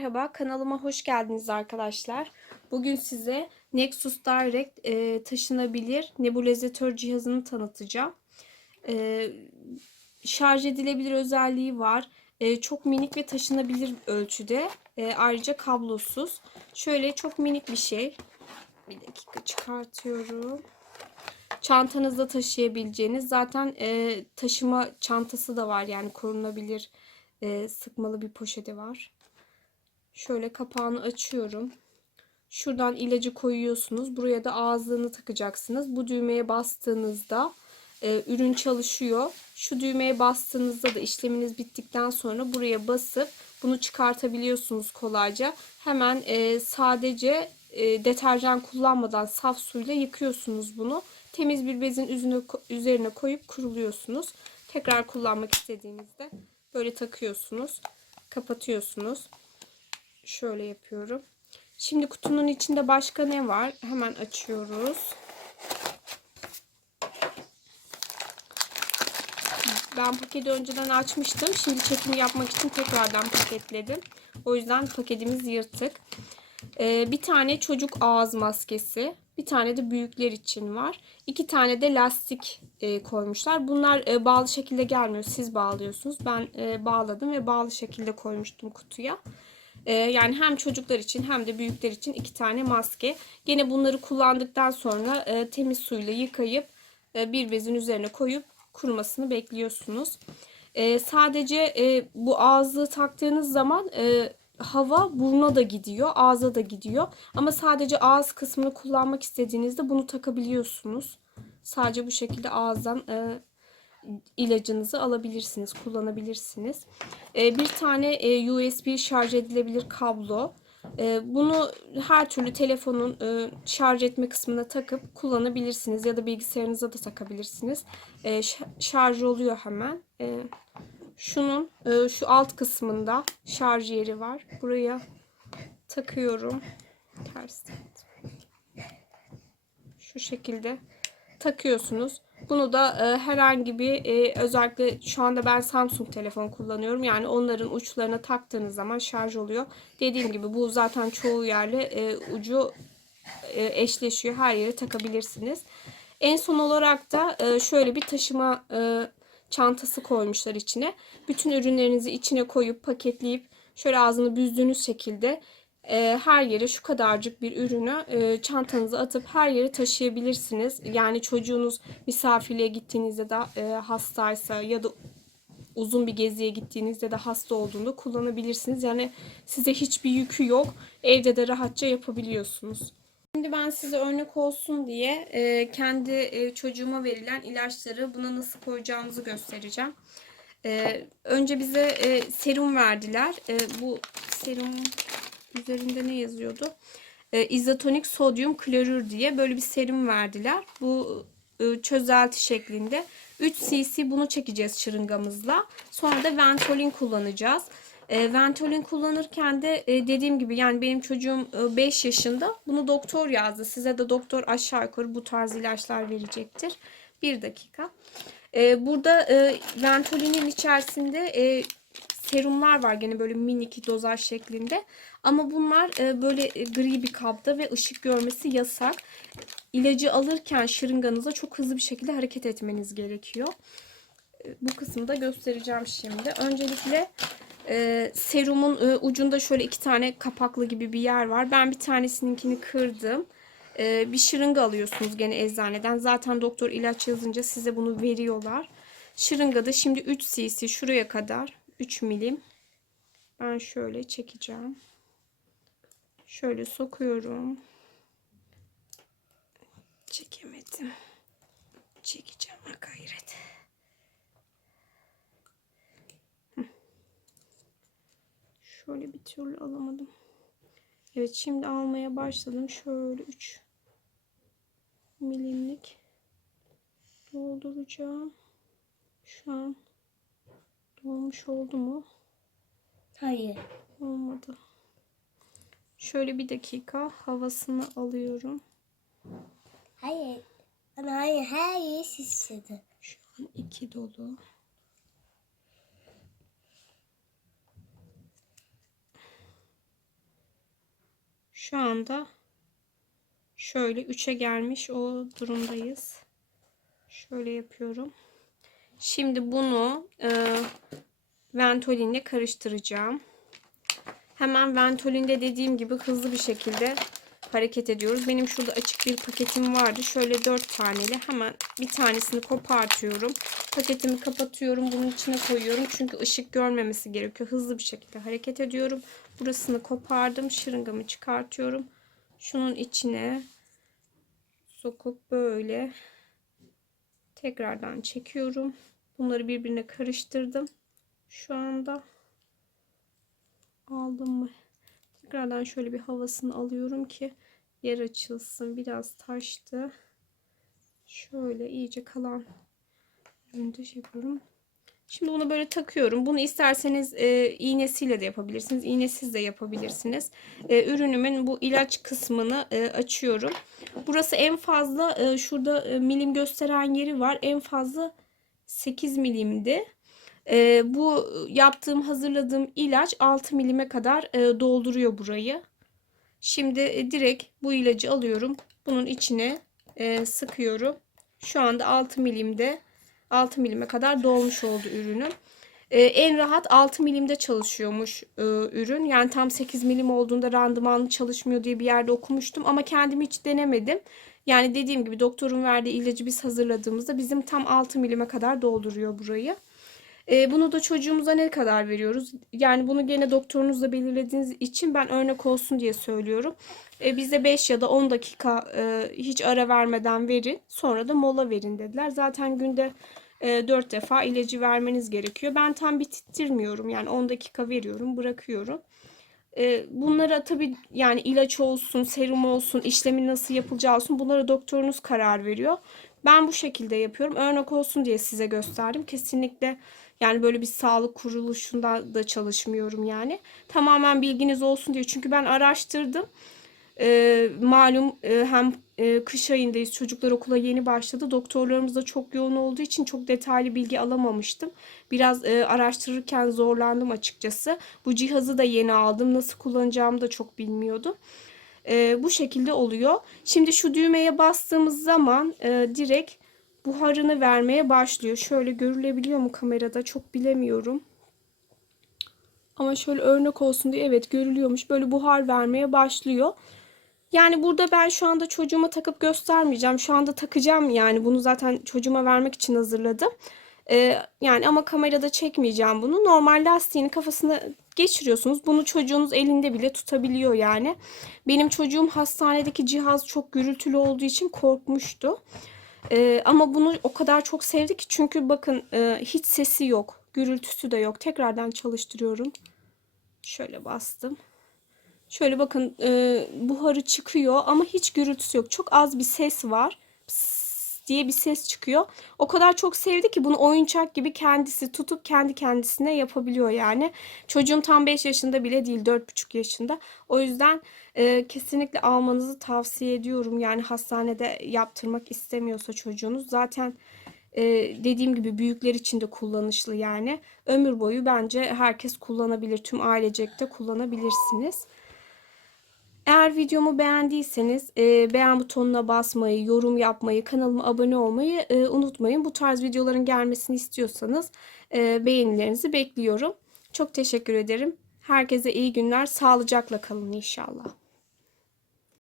Merhaba, kanalıma hoş geldiniz arkadaşlar. Bugün size Nexus Direct e, taşınabilir nebulizatör cihazını tanıtacağım. E, şarj edilebilir özelliği var. E, çok minik ve taşınabilir ölçüde. E, ayrıca kablosuz. Şöyle çok minik bir şey. Bir dakika çıkartıyorum. Çantanızda taşıyabileceğiniz zaten e, taşıma çantası da var yani korunabilir e, sıkmalı bir poşeti var. Şöyle kapağını açıyorum. Şuradan ilacı koyuyorsunuz. Buraya da ağızlığını takacaksınız. Bu düğmeye bastığınızda e, ürün çalışıyor. Şu düğmeye bastığınızda da işleminiz bittikten sonra buraya basıp bunu çıkartabiliyorsunuz kolayca. Hemen e, sadece e, deterjan kullanmadan saf suyla yıkıyorsunuz bunu. Temiz bir bezin üzerine, üzerine koyup kuruluyorsunuz. Tekrar kullanmak istediğinizde böyle takıyorsunuz. Kapatıyorsunuz. Şöyle yapıyorum. Şimdi kutunun içinde başka ne var? Hemen açıyoruz. Ben paketi önceden açmıştım. Şimdi çekim yapmak için tekrardan paketledim. O yüzden paketimiz yırtık. Ee, bir tane çocuk ağız maskesi. Bir tane de büyükler için var. İki tane de lastik e, koymuşlar. Bunlar e, bağlı şekilde gelmiyor. Siz bağlıyorsunuz. Ben e, bağladım ve bağlı şekilde koymuştum kutuya. E, yani hem çocuklar için hem de büyükler için iki tane maske. Gene bunları kullandıktan sonra e, temiz suyla yıkayıp e, bir bezin üzerine koyup kurumasını bekliyorsunuz. E, sadece e, bu ağızlığı taktığınız zaman hava buruna da gidiyor, ağza da gidiyor. Ama sadece ağız kısmını kullanmak istediğinizde bunu takabiliyorsunuz. Sadece bu şekilde ağızdan ilacınızı alabilirsiniz, kullanabilirsiniz. E, bir tane e, USB şarj edilebilir kablo. E, bunu her türlü telefonun e, şarj etme kısmına takıp kullanabilirsiniz ya da bilgisayarınıza da takabilirsiniz. E, şarj oluyor hemen. E, şunun e, şu alt kısmında şarj yeri var. Buraya takıyorum. Ters. Şu şekilde takıyorsunuz. Bunu da e, herhangi bir e, özellikle şu anda ben Samsung telefon kullanıyorum. Yani onların uçlarına taktığınız zaman şarj oluyor. Dediğim gibi bu zaten çoğu yerle e, ucu e, eşleşiyor. Her yere takabilirsiniz. En son olarak da e, şöyle bir taşıma e, çantası koymuşlar içine. Bütün ürünlerinizi içine koyup paketleyip şöyle ağzını büzdüğünüz şekilde e, her yere şu kadarcık bir ürünü e, çantanıza atıp her yere taşıyabilirsiniz. Yani çocuğunuz misafirliğe gittiğinizde de e, hastaysa ya da uzun bir geziye gittiğinizde de hasta olduğunda kullanabilirsiniz. Yani size hiçbir yükü yok. Evde de rahatça yapabiliyorsunuz. Şimdi ben size örnek olsun diye e, kendi e, çocuğuma verilen ilaçları buna nasıl koyacağımızı göstereceğim. Önce bize serum verdiler. Bu serum üzerinde ne yazıyordu? E, izotonik sodyum klorür diye böyle bir serum verdiler. Bu e, çözelti şeklinde. 3 cc bunu çekeceğiz şırıngamızla. Sonra da Ventolin kullanacağız. E, Ventolin kullanırken de e, dediğim gibi yani benim çocuğum e, 5 yaşında. Bunu doktor yazdı. Size de doktor aşağı yukarı bu tarz ilaçlar verecektir. Bir dakika. E, burada e, Ventolinin içerisinde e, serumlar var gene böyle minik dozaj şeklinde. Ama bunlar e, böyle e, gri bir kapta ve ışık görmesi yasak. İlacı alırken şırınganıza çok hızlı bir şekilde hareket etmeniz gerekiyor. E, bu kısmı da göstereceğim şimdi. Öncelikle serumun ucunda şöyle iki tane kapaklı gibi bir yer var. Ben bir tanesininkini kırdım. Bir şırınga alıyorsunuz gene eczaneden. Zaten doktor ilaç yazınca size bunu veriyorlar. Şırıngada şimdi 3 cc şuraya kadar 3 milim. Ben şöyle çekeceğim. Şöyle sokuyorum. Çekemedim. Çekeceğim ha gayret. Şöyle bir türlü alamadım. Evet şimdi almaya başladım. Şöyle 3 milimlik dolduracağım. Şu an dolmuş oldu mu? Hayır. Olmadı. Şöyle bir dakika havasını alıyorum. Hayır. Ama hayır her yeri şişirdi. Şu an iki dolu. Şu anda şöyle 3'e gelmiş o durumdayız. Şöyle yapıyorum. Şimdi bunu e, Ventolin'le karıştıracağım. Hemen Ventolin'de dediğim gibi hızlı bir şekilde hareket ediyoruz. Benim şurada açık bir paketim vardı. Şöyle 4 taneli. Hemen bir tanesini kopartıyorum. Paketimi kapatıyorum. Bunun içine koyuyorum. Çünkü ışık görmemesi gerekiyor. Hızlı bir şekilde hareket ediyorum. Burasını kopardım. Şırıngamı çıkartıyorum. Şunun içine sokup böyle tekrardan çekiyorum. Bunları birbirine karıştırdım. Şu anda aldım mı? Tekrardan şöyle bir havasını alıyorum ki yer açılsın. Biraz taştı. Şöyle iyice kalan ürünü şey yapıyorum. Şimdi bunu böyle takıyorum. Bunu isterseniz e, iğnesiyle de yapabilirsiniz. İğnesiz de yapabilirsiniz. E, ürünümün bu ilaç kısmını e, açıyorum. Burası en fazla e, şurada e, milim gösteren yeri var. En fazla 8 milimdi. E, bu yaptığım hazırladığım ilaç 6 milime kadar e, dolduruyor burayı. Şimdi e, direkt bu ilacı alıyorum. Bunun içine e, sıkıyorum. Şu anda 6 milimde 6 milime kadar dolmuş oldu ürünüm. E, en rahat 6 milimde çalışıyormuş e, ürün. Yani tam 8 milim olduğunda randımanlı çalışmıyor diye bir yerde okumuştum. Ama kendim hiç denemedim. Yani dediğim gibi doktorun verdiği ilacı biz hazırladığımızda bizim tam 6 milime kadar dolduruyor burayı. E, bunu da çocuğumuza ne kadar veriyoruz? Yani bunu gene doktorunuzla belirlediğiniz için ben örnek olsun diye söylüyorum. E, bize 5 ya da 10 dakika e, hiç ara vermeden verin. Sonra da mola verin dediler. Zaten günde e, 4 defa ilacı vermeniz gerekiyor. Ben tam bitirmiyorum. Yani 10 dakika veriyorum, bırakıyorum. E, bunlara tabii yani ilaç olsun, serum olsun, işlemin nasıl yapılacağı olsun bunlara doktorunuz karar veriyor. Ben bu şekilde yapıyorum. Örnek olsun diye size gösterdim. Kesinlikle yani böyle bir sağlık kuruluşunda da çalışmıyorum yani. Tamamen bilginiz olsun diye. Çünkü ben araştırdım. Ee, malum e, hem e, kış ayındayız. Çocuklar okula yeni başladı. Doktorlarımız da çok yoğun olduğu için çok detaylı bilgi alamamıştım. Biraz e, araştırırken zorlandım açıkçası. Bu cihazı da yeni aldım. Nasıl kullanacağımı da çok bilmiyordum. E, bu şekilde oluyor. Şimdi şu düğmeye bastığımız zaman e, direkt buharını vermeye başlıyor. Şöyle görülebiliyor mu kamerada çok bilemiyorum. Ama şöyle örnek olsun diye evet görülüyormuş. Böyle buhar vermeye başlıyor. Yani burada ben şu anda çocuğuma takıp göstermeyeceğim. Şu anda takacağım yani bunu zaten çocuğuma vermek için hazırladım. Ee, yani ama kamerada çekmeyeceğim bunu. Normal lastiğini kafasına geçiriyorsunuz. Bunu çocuğunuz elinde bile tutabiliyor yani. Benim çocuğum hastanedeki cihaz çok gürültülü olduğu için korkmuştu. Ee, ama bunu o kadar çok sevdi ki çünkü bakın e, hiç sesi yok. Gürültüsü de yok. Tekrardan çalıştırıyorum. Şöyle bastım. Şöyle bakın e, buharı çıkıyor ama hiç gürültüsü yok. Çok az bir ses var. Pss diye bir ses çıkıyor. O kadar çok sevdi ki bunu oyuncak gibi kendisi tutup kendi kendisine yapabiliyor yani. Çocuğum tam 5 yaşında bile değil 4,5 yaşında. O yüzden e, kesinlikle almanızı tavsiye ediyorum. Yani hastanede yaptırmak istemiyorsa çocuğunuz zaten e, dediğim gibi büyükler için de kullanışlı yani. Ömür boyu bence herkes kullanabilir. Tüm ailecek de kullanabilirsiniz. Eğer videomu beğendiyseniz e, beğen butonuna basmayı, yorum yapmayı, kanalıma abone olmayı e, unutmayın. Bu tarz videoların gelmesini istiyorsanız e, beğenilerinizi bekliyorum. Çok teşekkür ederim. Herkese iyi günler. Sağlıcakla kalın inşallah.